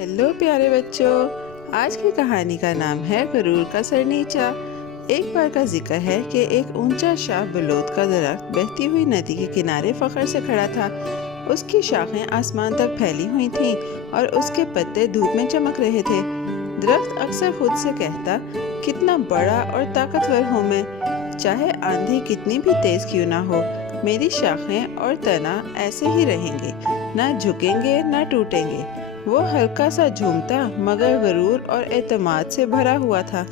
Hello प्यारे बच्चों, आज की कहानी का नाम है गरूर का सर नीचा। एक बार का जिक्र है कि एक ऊंचा शाह बलूत का दरख्त बहती हुई नदी के किनारे फख्र से खड़ा था। उसकी शाखें आसमान तक फैली हुई थीं और उसके पत्ते धूप में चमक रहे थे। दरख्त अक्सर खुद से कहता, कितना बड़ा और ताकतवर हूँ मैं, चाहे आंधी कितनी भी तेज क्यों ना हो, मेरी शाखें और तना ऐसे ही रहेंगे, ना झुकेंगे ना टूटेंगे। वो हल्का सा झूमता मगर गरूर और एतमाद से भरा हुआ था।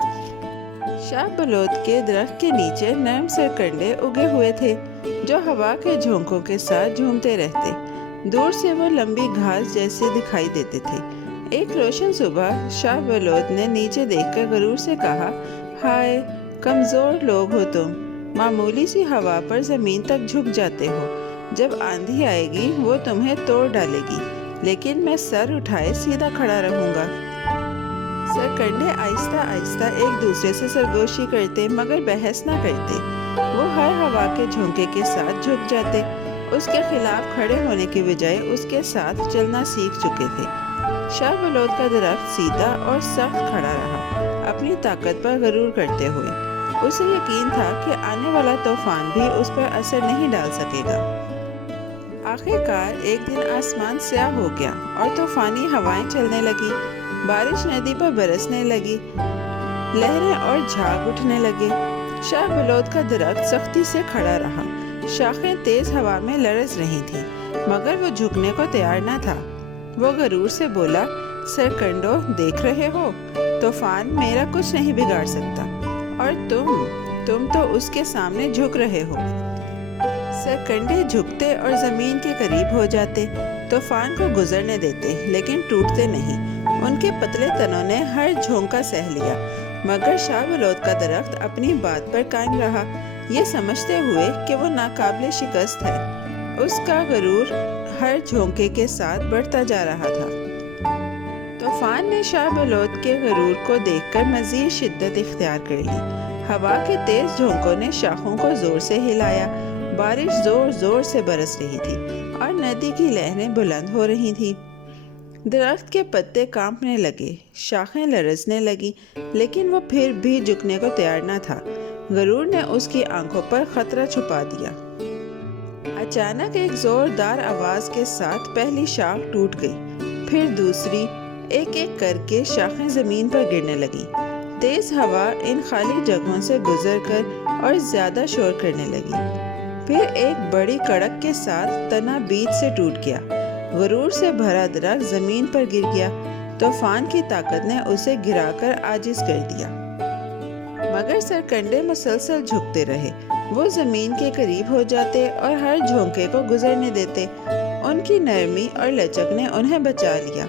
शाह बलूत के दरख्त के नीचे नरम सरकंडे उगे हुए थे जो हवा के झोंकों के साथ झूमते रहते। दूर से वो लंबी घास जैसे दिखाई देते थे। एक रोशन सुबह शाह बलूत ने नीचे देखकर गरूर से कहा, हाय कमजोर लोग हो तुम, मामूली सी हवा पर जमीन तक झुक जाते हो। जब आंधी आएगी वो तुम्हें तोड़ डालेगी, लेकिन मैं सर उठाए सीधा खड़ा रहूंगा। सरकंडे आहिस्ता आहिस्ता एक दूसरे से सरगोशी करते मगर बहस न करते। वो हर हवा के झोंके के साथ झुक जाते। उसके खिलाफ खड़े होने की बजाय उसके साथ चलना सीख चुके थे। शाह बलूत का दरख्त सीधा और सख्त खड़ा रहा, अपनी ताकत पर गरूर करते हुए। उसे यकीन था कि आने वाला तूफान भी उस पर असर नहीं डाल सकेगा। आखिरकार एक दिन आसमान स्याह हो गया और तूफानी हवाएं चलने लगी। बारिश नदी पर बरसने लगी, लहरें और झाग उठने लगे। शाह बलूत का दरख्त सख्ती से खड़ा रहा। शाखें तेज हवा में लरज रही थीं, मगर वो झुकने को तैयार न था। वो गरूर से बोला, सरकंडो देख रहे हो, तूफान मेरा कुछ नहीं बिगाड़ सकता, और तुम तो उसके सामने झुक रहे हो। सरकंडे झुकते और जमीन के करीब हो जाते, तूफान को गुजरने देते लेकिन टूटते नहीं। उनके पतले तनों ने हर झोंका सह लिया, मगर शाह बलूत का दरख्त अपनी बात पर कायम रहा, ये समझते हुए कि वो नाकाबिले शिकस्त है। उसका गरूर हर झोंके के साथ बढ़ता जा रहा था। तूफान ने शाह बलूत के गरूर को देखकर मजीद शिद्दत इख्तियार कर ली। हवा के तेज झोंकों ने शाखों को जोर से हिलाया। बारिश जोर जोर से बरस रही थी और नदी की लहरें बुलंद हो रही थी। दरख्त के पत्ते कांपने लगे, शाखें लरजने लगी, लेकिन वो फिर भी झुकने को तैयार न था। गरूर ने उसकी आंखों पर खतरा छुपा दिया। अचानक एक जोरदार आवाज के साथ पहली शाख टूट गई, फिर दूसरी। एक एक करके शाखें जमीन पर गिरने लगी। तेज हवा इन खाली जगहों से गुजरकर और ज्यादा शोर करने लगी। फिर एक बड़ी कड़क के साथ तना बीच से टूट गया। गरूर से भरा दरख्त जमीन पर गिर गया। तूफान की ताकत ने उसे गिराकर आजिज कर दिया, मगर सरकंडे मुसलसल झुकते रहे। वो जमीन के करीब हो जाते और हर झोंके को गुजरने देते। उनकी नरमी और लचक ने उन्हें बचा लिया।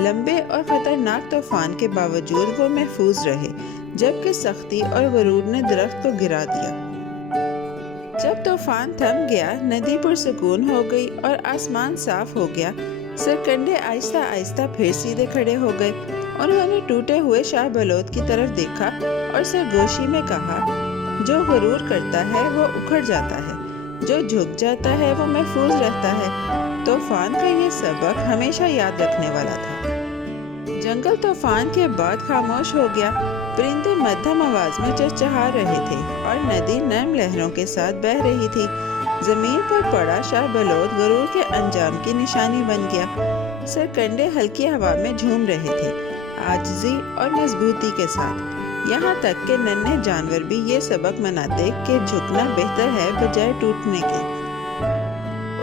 लंबे और खतरनाक तूफान के बावजूद वो महफूज रहे, जबकि सख्ती और गरूर ने दरख्त को गिरा दिया। जब तूफान थम गया, नदी पुरसुकून हो गई और आसमान साफ हो गया। सरकंडे आहिस्ता आहिस्ता फिर सीधे खड़े हो गए। उन्होंने टूटे हुए शाह बलूत की तरफ देखा और सरगोशी में कहा, जो गरूर करता है वो उखड़ जाता है, जो झुक जाता है वो महफूज रहता है। तूफान का ये सबक हमेशा याद रखने वाला था। जंगल तूफान के बाद खामोश हो गया। परिंदे मध्यम आवाज में चहचहा रहे थे और नदी नरम लहरों के साथ बह रही थी। जमीन पर पड़ा शाह बलूत गरूर के अंजाम की निशानी बन गया। सरकंडे हल्की हवा में झूम रहे थे, आजिज़ी और मजबूती के साथ। यहाँ तक के नन्हे जानवर भी ये सबक मनाते कि झुकना बेहतर है बजाय टूटने के।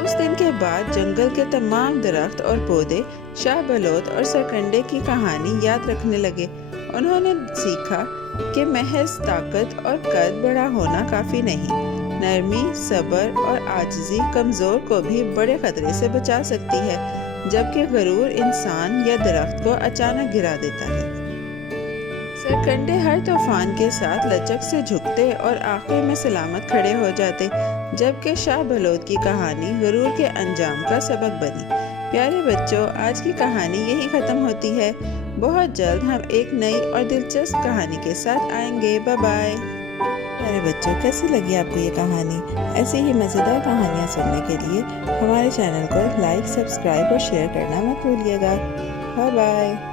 उस दिन के बाद जंगल के तमाम दरख्त और पौधे शाह बलूत और सरकंडे की कहानी याद रखने लगे। उन्होंने सीखा कि महज ताकत और कद बड़ा होना काफी नहीं, नरमी, सब्र और आजिज़ी कमजोर को भी बड़े खतरे से बचा सकती है, जबकि गरूर इंसान या दरख्त को अचानक गिरा देता है। सरकंडे हर तूफान के साथ लचक से झुकते और आखिर में सलामत खड़े हो जाते, जबकि शाह बलूत की कहानी गरूर के अंजाम का सबक बनी। प्यारे बच्चों, आज की कहानी यही खत्म होती है। बहुत जल्द हम एक नई और दिलचस्प कहानी के साथ आएंगे। Bye bye. प्यारे बच्चों, कैसी लगी आपको ये कहानी? ऐसी ही मज़ेदार कहानियाँ सुनने के लिए हमारे चैनल को लाइक, सब्सक्राइब और शेयर करना मत भूलिएगा। Bye bye.